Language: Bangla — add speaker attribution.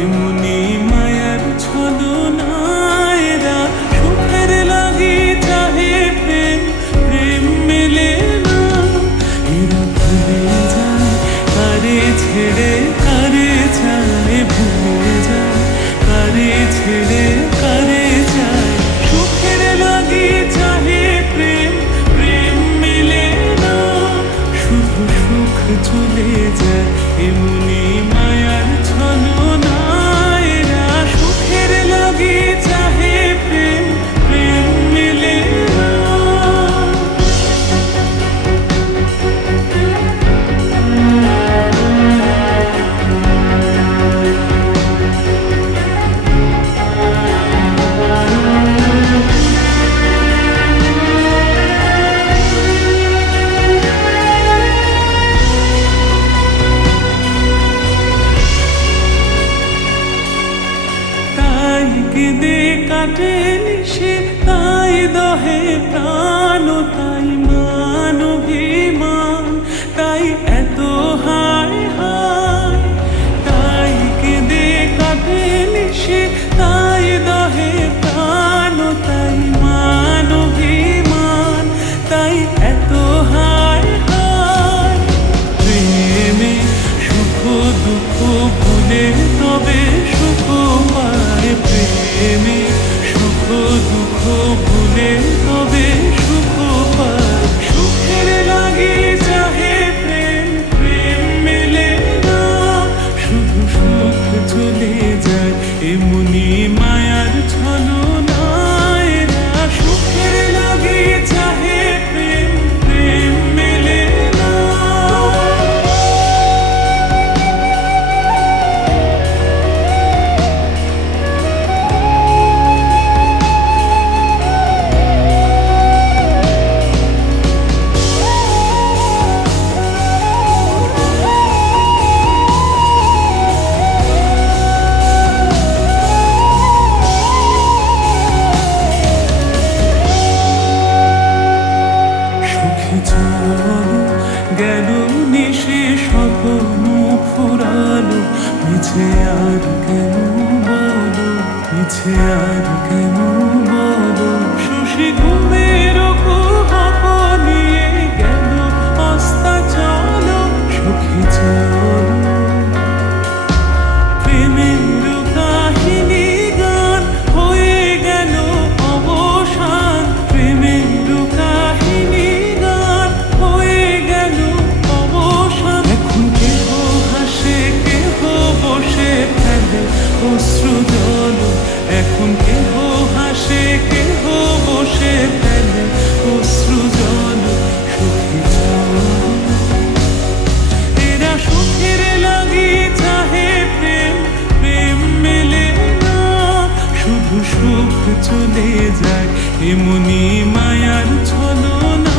Speaker 1: এমনি মায়ার সুখের চাহে প্রেম প্রেম মেলে না। কারে ছেড়ে, কারে ভুলে যায়, কারে ছেড়ে, কারে সুখের চাহে প্রেম প্রেম মেলে না। সুখ চলে যায়, এমনি কাটেনি সে তাই দহে প্রাণ। গেল নিশে স্বপ্ন ফুরালো। পিছে আর কেন বলো পিছে আর কেন বলো? শশী অশ্রুদল এখন কেহ হাসে, কেহ বসে ফেলে। সুখী এরা সুখের লাগি চাহে প্রেম প্রেম মেলে না। শুধু সুখ চলে যায়, এমনি মায়ার ছলনা।